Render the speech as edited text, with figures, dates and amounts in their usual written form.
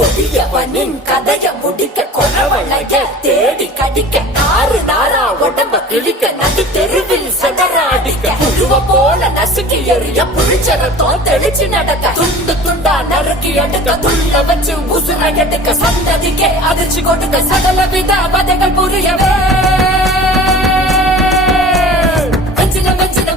கொடியவனின் கதைய முடிக்க கொலவளைய தேடி கடிக்க நாறு நாரா உடம்ப கிழிக்க நடு தெருவில் சதராடிக்க புழுவ போல நசுக்கி எறிய புளிச்சரத்தோம் தெளிச்சு நடக்க துண்டு துண்டா நறுக்கி எடுக்க துள்ள வச்சு உசுர எடுக்க சந்ததிக்கே அதிர்ச்சி கொடுக்க சகல வித வதைகள் புரியவே வஞ்சின வஞ்சின